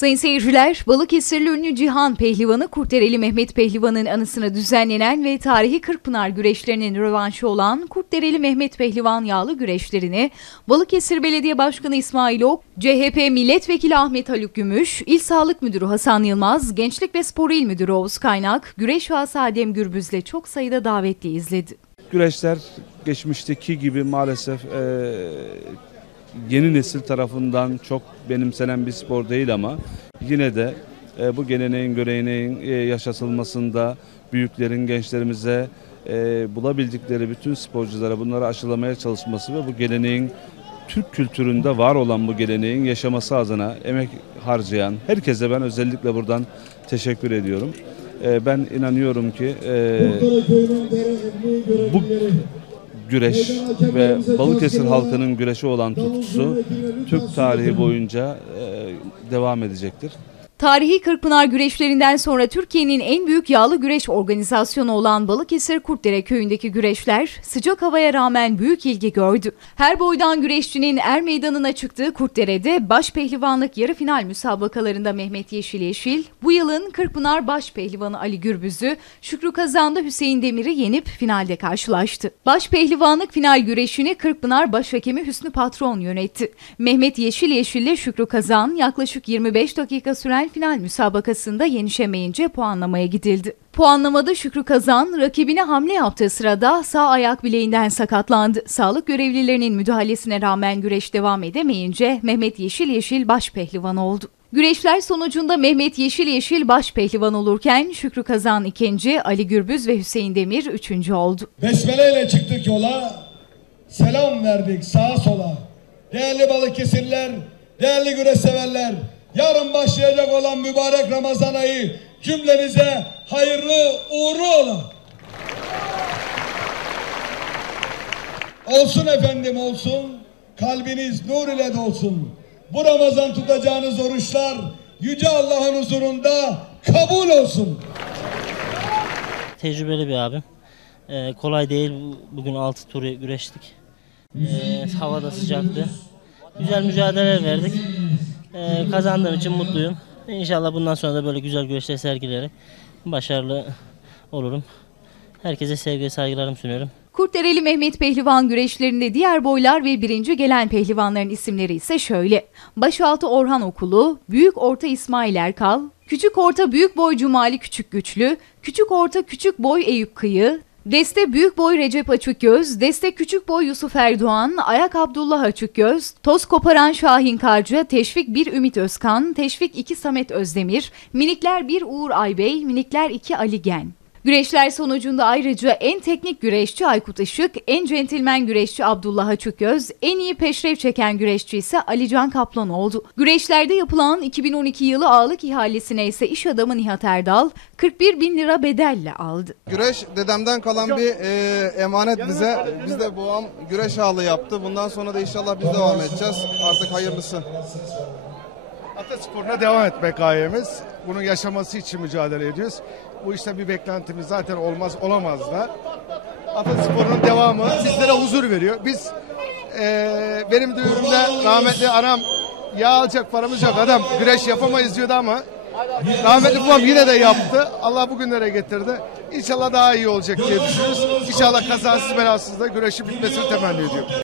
Sayın seyirciler, Balıkesirli ünlü Cihan Pehlivanı Kurtdereli Mehmet Pehlivan'ın anısına düzenlenen ve tarihi Kırkpınar güreşlerinin rövanşı olan Kurtdereli Mehmet Pehlivan yağlı güreşlerini Balıkesir Belediye Başkanı İsmail Ok, CHP Milletvekili Ahmet Haluk Gümüş, İl Sağlık Müdürü Hasan Yılmaz, Gençlik ve Spor İl Müdürü Oğuz Kaynak, güreş ve Adem Gürbüz'le çok sayıda davetli izledi. Güreşler geçmişteki gibi maalesef e, yeni nesil tarafından çok benimsenen bir spor değil ama yine de e, bu geleneğin göreneğin e, yaşatılmasında büyüklerin gençlerimize e, bulabildikleri bütün sporculara bunları aşılamaya çalışması ve bu geleneğin Türk kültüründe var olan bu geleneğin yaşaması adına emek harcayan herkese ben özellikle buradan teşekkür ediyorum. E, ben inanıyorum ki e, bu güreş ve Balıkesir halkının güreşe olan tutkusu Türk tarihi boyunca e, devam edecektir. Tarihi Kırkpınar güreşlerinden sonra Türkiye'nin en büyük yağlı güreş organizasyonu olan Balıkesir Kurtdere köyündeki güreşler sıcak havaya rağmen büyük ilgi gördü. Her boydan güreşçinin er meydanına çıktığı Kurtdere'de baş pehlivanlık yarı final müsabakalarında Mehmet Yeşil Yeşil, bu yılın Kırkpınar baş pehlivanı Ali Gürbüz'ü Şükrü Kazan'da Hüseyin Demir'i yenip finalde karşılaştı. Baş pehlivanlık final güreşini Kırkpınar Başhakemi Hüsnü Patron yönetti. Mehmet Yeşil Yeşil ile Şükrü Kazan yaklaşık 25 dakika süren final müsabakasında yenişemeyince puanlamaya gidildi. Puanlamada Şükrü Kazan rakibine hamle yaptığı sırada sağ ayak bileğinden sakatlandı. Sağlık görevlilerinin müdahalesine rağmen güreş devam edemeyince Mehmet Yeşil Yeşil baş pehlivan oldu. Güreşler sonucunda Mehmet Yeşil Yeşil baş pehlivan olurken Şükrü Kazan ikinci, Ali Gürbüz ve Hüseyin Demir üçüncü oldu. Besmele ile çıktık yola, selam verdik sağa sola. Değerli Balıkesirliler, değerli güreş severler, yarın başlayacak olan mübarek Ramazan ayı cümlenize hayırlı uğurlu ola. Olsun efendim olsun, kalbiniz nur ile dolsun. Bu Ramazan tutacağınız oruçlar Yüce Allah'ın huzurunda kabul olsun. Tecrübeli bir abim. Ee, kolay değil. Bugün 6 tur güreştik. Ee, hava da sıcaktı. Güzel mücadeleler verdik. Ee, kazandığım için mutluyum. İnşallah bundan sonra da böyle güzel güreşler sergileyerek başarılı olurum. Herkese sevgi ve saygılarımı sunuyorum. Kurtdereli Mehmet Pehlivan güreşlerinde diğer boylar ve birinci gelen pehlivanların isimleri ise şöyle. Başaltı Orhan Okulu, Büyük Orta İsmail Erkal, Küçük Orta Büyük Boy Cumali Küçük Güçlü, Küçük Orta Küçük Boy Eyüp Kıyı, Deste Büyük Boy Recep Açıkgöz, Deste Küçük Boy Yusuf Erdoğan, Ayak Abdullah Açıkgöz, Toz Koparan Şahin Karcı, Teşvik 1 Ümit Özkan, Teşvik 2 Samet Özdemir, Minikler 1 Uğur Aybey, Minikler 2 Ali Gen. Güreşler sonucunda ayrıca en teknik güreşçi Aykut Işık, en centilmen güreşçi Abdullah Açıkgöz, en iyi peşrev çeken güreşçi ise Alican Kaplan oldu. Güreşlerde yapılan 2012 yılı ağırlık ihalesine ise iş adamı Nihat Erdal 41 bin lira bedelle aldı. Güreş dedemden kalan bir e, emanet bize. Biz de babam güreş ağlı yaptı. Bundan sonra da inşallah biz devam edeceğiz. Artık hayırlısı. Atasporuna devam etmek gayemiz. Bunun yaşaması için mücadele ediyoruz. Bu işte bir beklentimiz zaten olmaz olamaz da. Atasporunun devamı bizlere huzur veriyor. Biz eee, benim düğünümde rahmetli anam yağ alacak paramız yok adam güreş yapamayız diyordu ama rahmetli babam yine de yaptı. Allah bugünlere getirdi. İnşallah daha iyi olacak diye düşünüyoruz. İnşallah kazasız belasız da güreşin bitmesini temenni ediyorum.